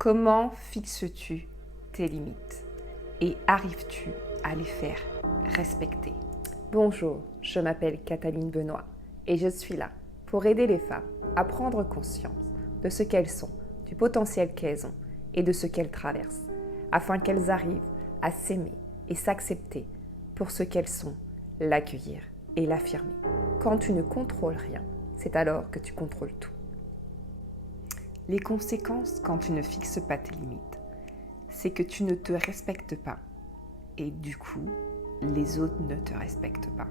Comment fixes-tu tes limites et arrives-tu à les faire respecter? Bonjour, je m'appelle Cataline Benoît et je suis là pour aider les femmes à prendre conscience de ce qu'elles sont, du potentiel qu'elles ont et de ce qu'elles traversent, afin qu'elles arrivent à s'aimer et s'accepter pour ce qu'elles sont, l'accueillir et l'affirmer. Quand tu ne contrôles rien, c'est alors que tu contrôles tout. Les conséquences quand tu ne fixes pas tes limites, c'est que tu ne te respectes pas et du coup, les autres ne te respectent pas.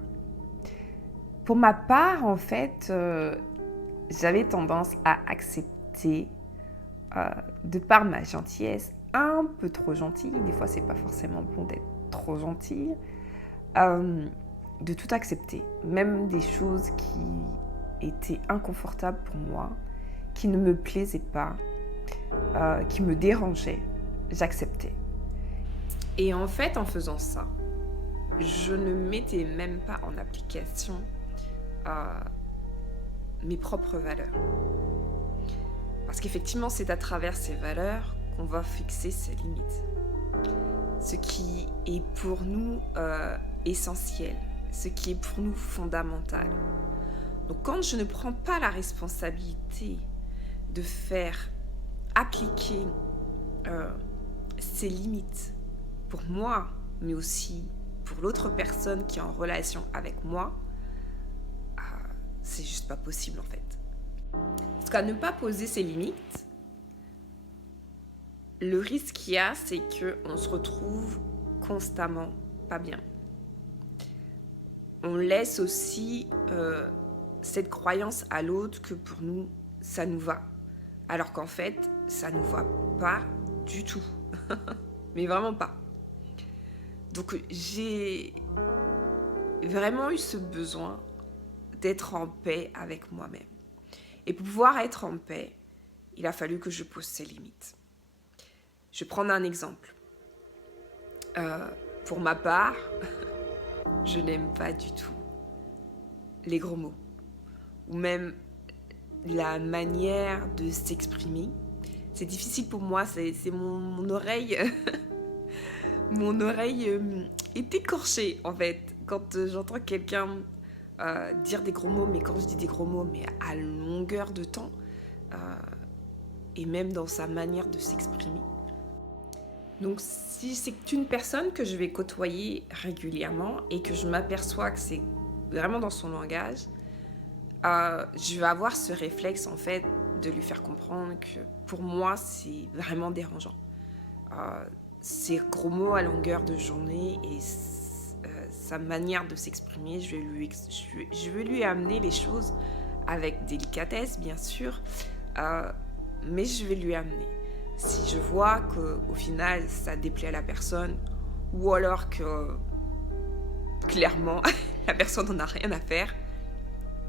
Pour ma part, en fait, j'avais tendance à accepter, de par ma gentillesse, un peu trop gentille, des fois c'est pas forcément bon d'être trop gentille, de tout accepter, même des choses qui étaient inconfortables pour moi, qui ne me plaisaient pas, qui me dérangeaient, j'acceptais. Et en fait, en faisant ça, je ne mettais même pas en application mes propres valeurs. Parce qu'effectivement, c'est à travers ces valeurs qu'on va fixer ses limites. Ce qui est pour nous essentiel, ce qui est pour nous fondamental. Donc quand je ne prends pas la responsabilité de faire appliquer ces limites pour moi, mais aussi pour l'autre personne qui est en relation avec moi, c'est juste pas possible en fait. Parce qu'à ne pas poser ses limites, le risque qu'il y a, c'est qu'on se retrouve constamment pas bien. On laisse aussi cette croyance à l'autre que pour nous, ça nous va. Alors qu'en fait, ça nous va pas du tout. Mais vraiment pas. Donc j'ai vraiment eu ce besoin d'être en paix avec moi-même. Et pour pouvoir être en paix, il a fallu que je pose ces limites. Je vais prendre un exemple. Pour ma part, je n'aime pas du tout les gros mots. Ou même la manière de s'exprimer. C'est difficile pour moi, c'est mon oreille... Mon oreille est écorchée en fait quand j'entends quelqu'un dire des gros mots, mais quand je dis des gros mots, mais à longueur de temps, et même dans sa manière de s'exprimer. Donc si c'est une personne que je vais côtoyer régulièrement et que je m'aperçois que c'est vraiment dans son langage, je vais avoir ce réflexe en fait de lui faire comprendre que pour moi c'est vraiment dérangeant. Ces gros mots à longueur de journée et sa manière de s'exprimer, je vais lui amener les choses avec délicatesse, bien sûr, mais je vais lui amener. Si je vois qu'au final, ça déplaît à la personne, ou alors que, clairement, la personne n'en a rien à faire,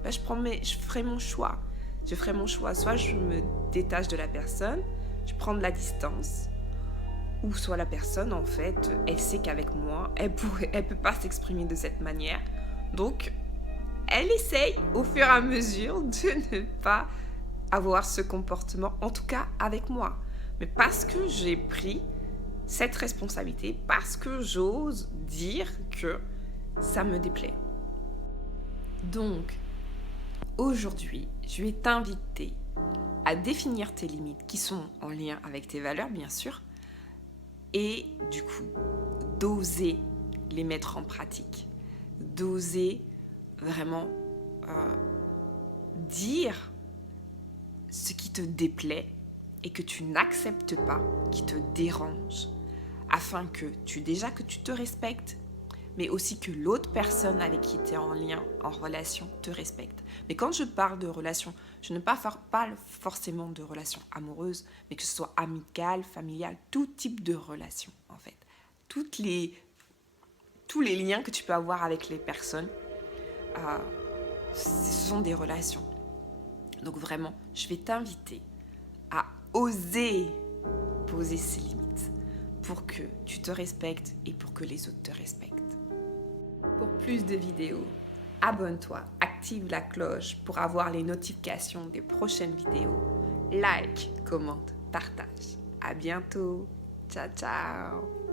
ben je ferai mon choix. Je ferai mon choix. Soit je me détache de la personne, je prends de la distance, ou soit la personne, en fait, elle sait qu'avec moi, elle peut pas s'exprimer de cette manière. Donc, elle essaye au fur et à mesure de ne pas avoir ce comportement, en tout cas avec moi. Mais parce que j'ai pris cette responsabilité, parce que j'ose dire que ça me déplaît. Donc, aujourd'hui, je vais t'inviter à définir tes limites qui sont en lien avec tes valeurs, bien sûr, et du coup, d'oser les mettre en pratique, d'oser vraiment dire ce qui te déplaît et que tu n'acceptes pas, qui te dérange, afin que tu te respectes, mais aussi que l'autre personne avec qui tu es en lien, en relation, te respecte. Mais quand je parle de relation, je ne parle pas forcément de relations amoureuses, mais que ce soit amicale, familiale, tout type de relation, en fait. Tous les liens que tu peux avoir avec les personnes, ce sont des relations. Donc vraiment, je vais t'inviter à oser poser ces limites pour que tu te respectes et pour que les autres te respectent. Pour plus de vidéos, abonne-toi, active la cloche pour avoir les notifications des prochaines vidéos. Like, commente, partage. À bientôt. Ciao, ciao.